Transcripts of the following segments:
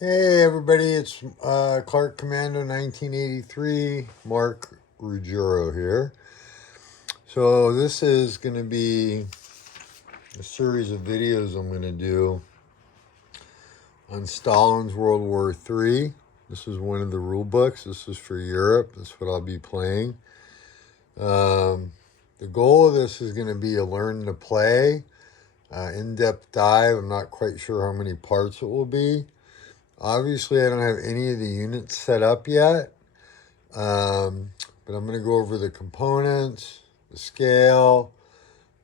Hey everybody, it's Clark Commando 1983, Mark Ruggiero here. So this is going to be a series of videos I'm going to do on Stalin's World War III. This is one of the rule books. This is for Europe. That's what I'll be playing. The goal of this is going to be a learn to play, in-depth dive. I'm not quite sure how many parts it will be. Obviously, I don't have any of the units set up yet, but I'm going to go over the components, the scale,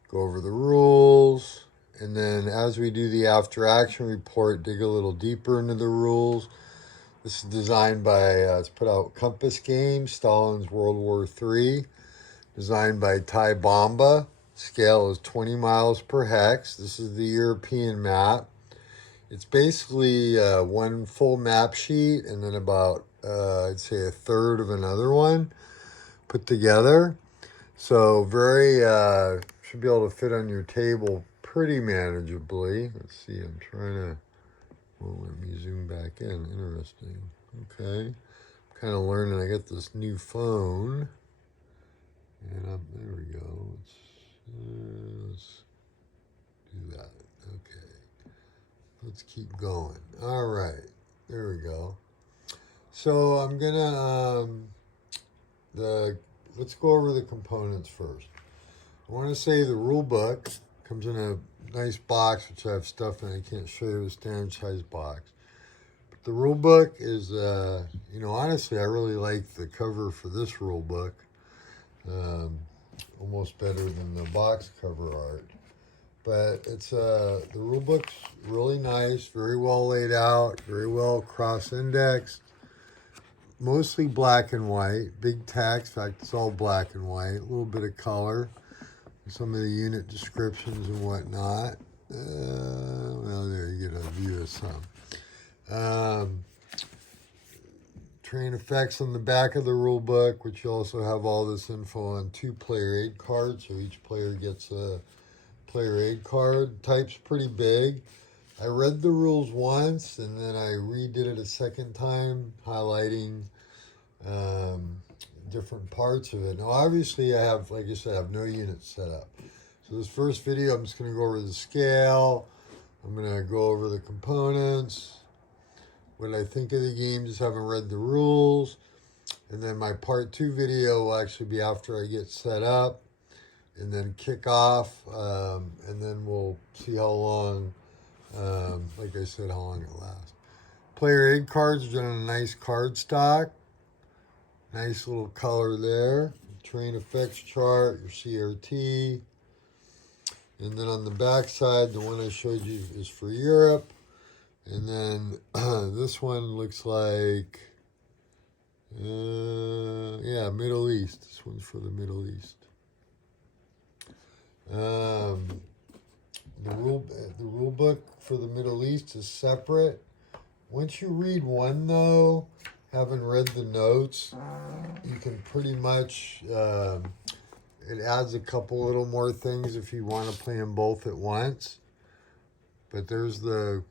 go over the rules, and then as we do the after action report, dig a little deeper into the rules. This is designed by, it's put out Compass Games, Stalin's World War III, designed by Ty Bomba. Scale is 20 miles per hex. This is the European map. It's basically one full map sheet and then about, I'd say, a third of another one put together. So very, should be able to fit on your table pretty manageably. Let's see, I'm trying to, well, let me zoom back in. Interesting. Okay. I'm kind of learning. I got this new phone. And there we go. Let's do that. Okay. Let's keep going. All right, there we go. So I'm gonna let's go over the components first. I want to say the rule book comes in a nice box, which I have stuff in. I can't show you the standard size box. But the rule book is, honestly, I really like the cover for this rule book, almost better than the box cover art. But it's the rule book's really nice, very well laid out, very well cross-indexed, mostly black and white, big text. In fact, it's all black and white, a little bit of color, some of the unit descriptions and whatnot. Well, there you get a view of some. Train effects on the back of the rule book, which you also have all this info on 2 player aid cards, so each player gets a player aid card. Type's pretty big. I read the rules once and then I redid it a second time, highlighting different parts of it. Now, obviously, I have, like I said, I have no units set up. So this first video, I'm just going to go over the scale. I'm going to go over the components, what I think of the game, just haven't read the rules. And then my part 2 video will actually be after I get set up, and then kick off, and then we'll see how long, like I said, how long it lasts. Player aid cards are done on a nice card stock. Nice little color there. Terrain effects chart, your CRT. And then on the back side, the one I showed you is for Europe. And then this one looks like, Middle East. This one's for the Middle East. The rule book for the Middle East is separate. Once you read one, though, having read the notes, you can pretty much, it adds a couple little more things if you want to play them both at once. But there's for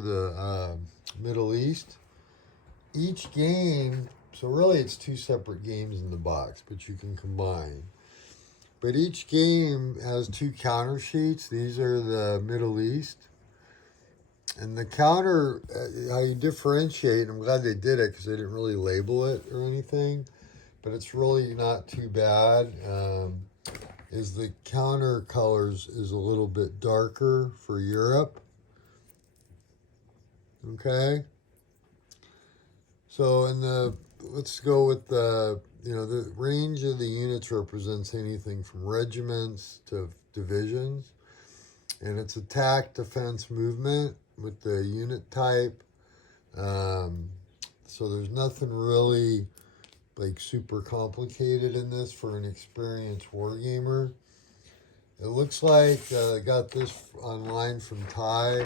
the Middle East. Each game, so really it's 2 separate games in the box, but you can combine. But each game has 2 counter sheets. These are the Middle East. And the counter, how you differentiate, I'm glad they did it because they didn't really label it or anything, but it's really not too bad, is the counter colors is a little bit darker for Europe. Okay? So let's go with the range of the units represents anything from regiments to divisions. And it's attack, defense, movement with the unit type. So there's nothing really like super complicated in this for an experienced wargamer. It looks like I got this online from Ty.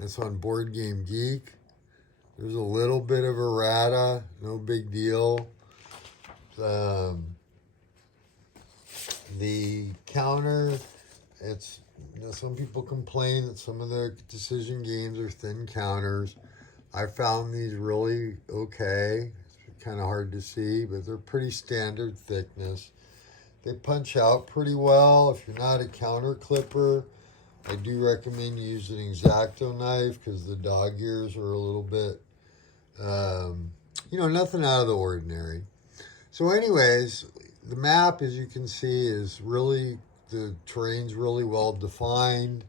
It's on Board Game Geek. There's a little bit of errata, no big deal. The counter, some people complain that some of the decision games are thin counters. I found these really okay. It's kind of hard to see, but they're pretty standard thickness. They punch out pretty well. If you're not a counter clipper, I do recommend using an X-Acto knife because the dog ears are a little bit, nothing out of the ordinary. So anyways, the map, as you can see, is really, the terrain's really well defined.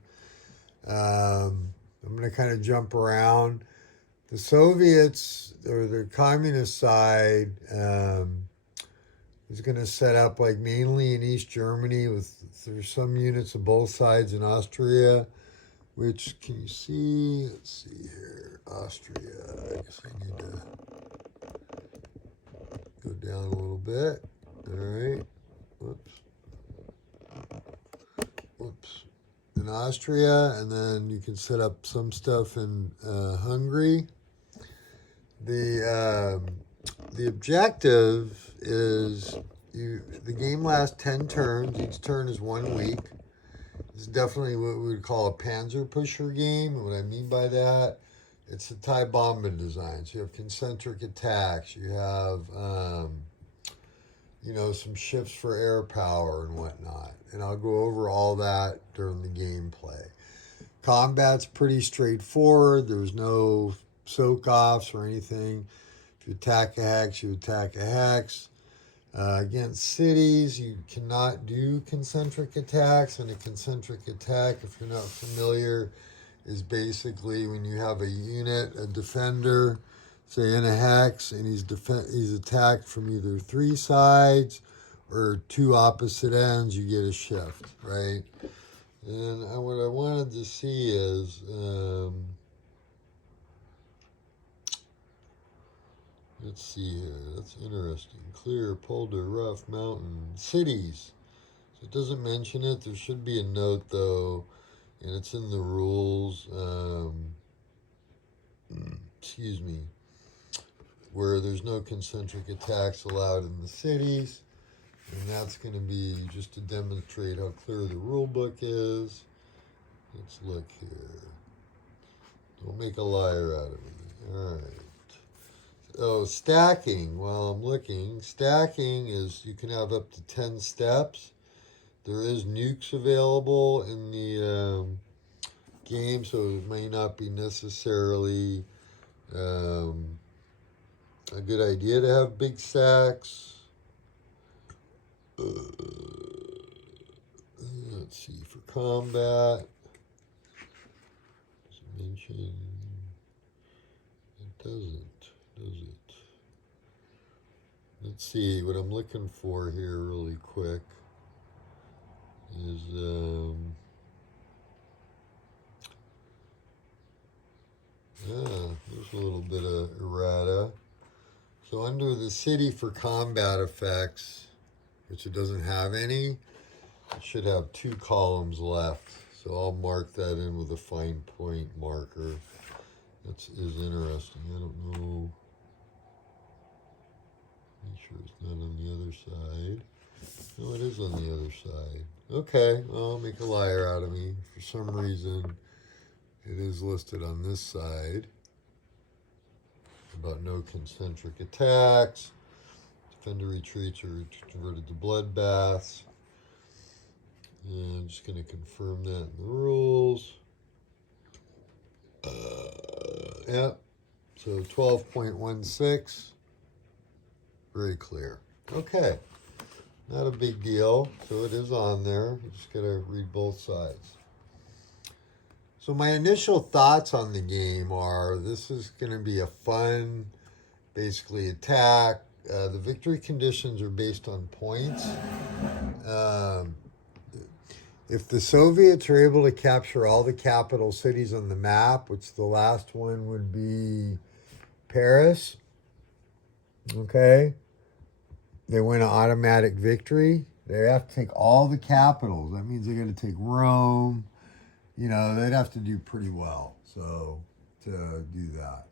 I'm going to kind of jump around. The Soviets, or the communist side, is going to set up like mainly in East Germany with, there's some units of both sides in Austria, which, can you see? Let's see here. Austria. I guess I need to go down a little bit. All right. Whoops. Whoops. In Austria, and then you can set up some stuff in Hungary. The objective is the game lasts 10 turns. Each turn is 1 week. It's definitely what we would call a panzer pusher game. And what I mean by that, it's a Thai bomber design. So you have concentric attacks. You have, some shifts for air power and whatnot. And I'll go over all that during the gameplay. Combat's pretty straightforward. There's no soak-offs or anything. If you attack a hex, you attack a hex. Against cities, you cannot do concentric attacks. And a concentric attack, if you're not familiar, is basically when you have a unit, a defender, say in a hex, and he's attacked from either 3 sides or 2 opposite ends, you get a shift, right? And what I wanted to see is, let's see here. That's interesting. Clear, polder, rough, mountain, cities. So it doesn't mention it. There should be a note though, and it's in the rules. Excuse me. Where there's no concentric attacks allowed in the cities. And that's going to be just to demonstrate how clear the rule book is. Let's look here. Don't make a liar out of me. All right. Oh, stacking. While I'm looking, stacking is you can have up to 10 steps. There is nukes available in the game, so it may not be necessarily a good idea to have big stacks. Let's see, for combat, as I mentioned, it doesn't, does it? Let's see, what I'm looking for here really quick is, there's a little bit of errata. So under the city for combat effects, which it doesn't have any, it should have 2 columns left. So I'll mark that in with a fine point marker. That is interesting. I don't know. Make sure it's not on the other side. No, it is on the other side. Okay, well, I'll make a liar out of me. For some reason, it is listed on this side. About no concentric attacks. Defender retreats are converted to bloodbaths. And I'm just going to confirm that in the rules. Yep. So 12.16. Very clear. Okay. Not a big deal. So it is on there. You just got to read both sides. So my initial thoughts on the game are this is going to be a fun, basically, attack. The victory conditions are based on points. If the Soviets are able to capture all the capital cities on the map, which the last one would be Paris, okay, they win an automatic victory. They have to take all the capitals. That means they're going to take Rome. They'd have to do pretty well to do that.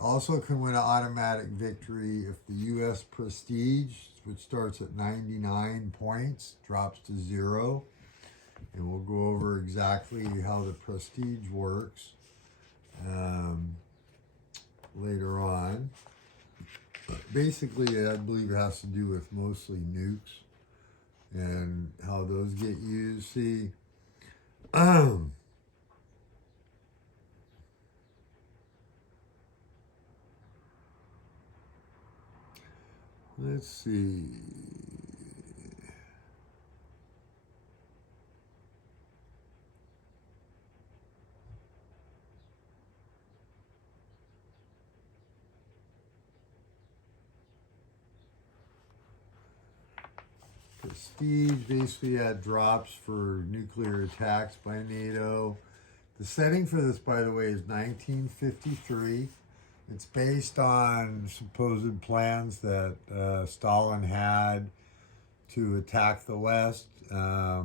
Also can win an automatic victory if the U.S. prestige, which starts at 99 points, drops to 0. And we'll go over exactly how the prestige works. later on. Basically, I believe it has to do with mostly nukes and how those get used. See, let's see. Prestige basically had drops for nuclear attacks by NATO. The setting for this, by the way, is 1953. It's based on supposed plans that Stalin had to attack the West. I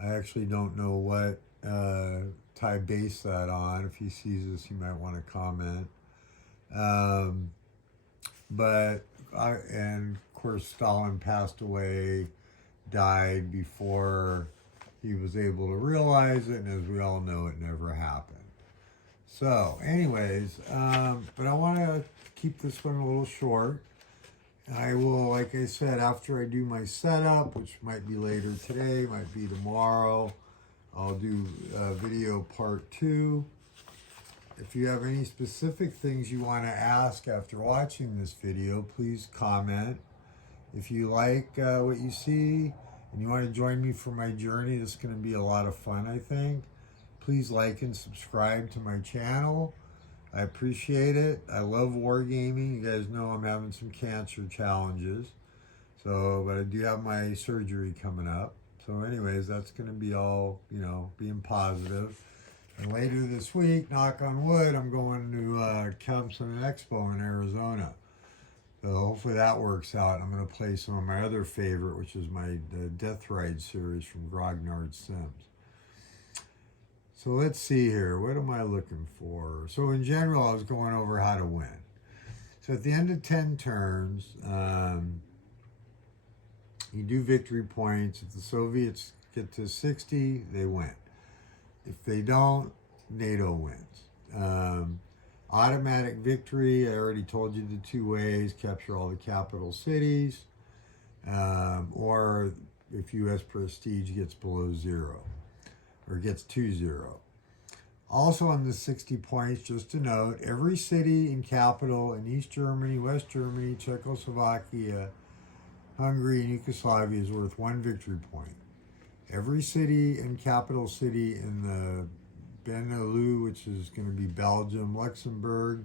actually don't know what Ty based that on. If he sees this, he might want to comment. And of course, Stalin passed away, died before he was able to realize it, and as we all know, it never happened. So, anyways, but I want to keep this one a little short. I will, like I said, after I do my setup, which might be later today, might be tomorrow, I'll do video part 2. If you have any specific things you want to ask after watching this video, please comment. If you like what you see and you want to join me for my journey, this is going to be a lot of fun, I think. Please like and subscribe to my channel. I appreciate it. I love wargaming. You guys know I'm having some cancer challenges. But I do have my surgery coming up. So anyways, that's going to be all, being positive. And later this week, knock on wood, I'm going to Campson Expo in Arizona. So hopefully that works out. I'm going to play some of my other favorite, which is my Death Ride series from Grognard Sims. So let's see here. What am I looking for? So in general, I was going over how to win. So at the end of 10 turns, you do victory points. If the Soviets get to 60, they win. If they don't, NATO wins. Automatic victory, I already told you the 2 ways: capture all the capital cities, or if U.S. prestige gets below 0, or gets to 0. Also on the 60 points, just to note, every city and capital in East Germany, West Germany, Czechoslovakia, Hungary, and Yugoslavia is worth 1 victory point. Every city and capital city in the Benelux, which is going to be Belgium, Luxembourg,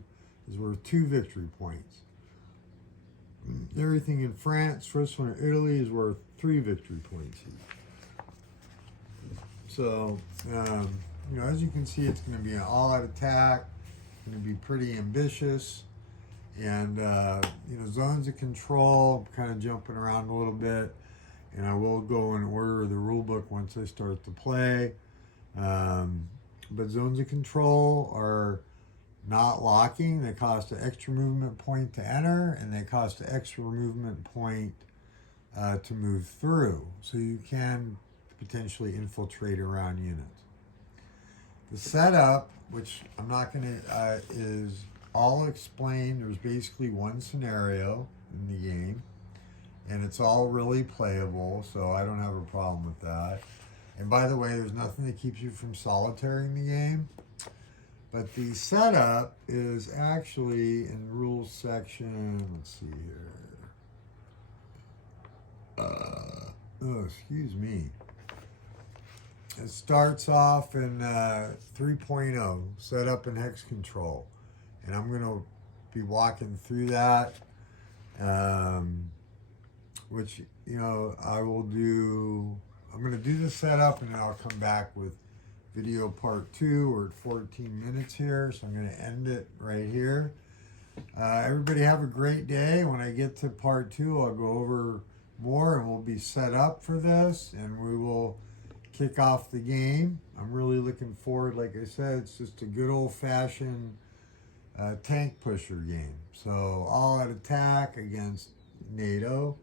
is worth 2 victory points. Everything in France, Switzerland, or Italy is worth 3 victory points each. So, as you can see, it's going to be an all-out attack. It's going to be pretty ambitious. And, zones of control, I'm kind of jumping around a little bit. And I will go in order of the rule book once I start to play. But zones of control are not locking. They cost an extra movement point to enter, and they cost an extra movement point to move through. So you can potentially infiltrate around units. The setup, which I'm not going to, is all explained. There's basically one scenario in the game. And it's all really playable, so I don't have a problem with that. And by the way, there's nothing that keeps you from solitarying the game. But the setup is actually in the rules section. Let's see here. Excuse me. It starts off in 3.0, setup and hex control. And I'm going to be walking through that. Which, I will do. I'm going to do the setup, and then I'll come back with video part 2. We're at 14 minutes here, so I'm going to end it right here. Everybody have a great day. When I get to part 2, I'll go over more, and we'll be set up for this, and we will kick off the game. I'm really looking forward. Like I said, it's just a good old-fashioned tank pusher game. So all-out attack against NATO.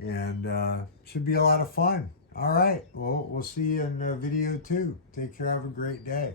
And should be a lot of fun. All right. Well, we'll see you in video 2. Take care. Have a great day.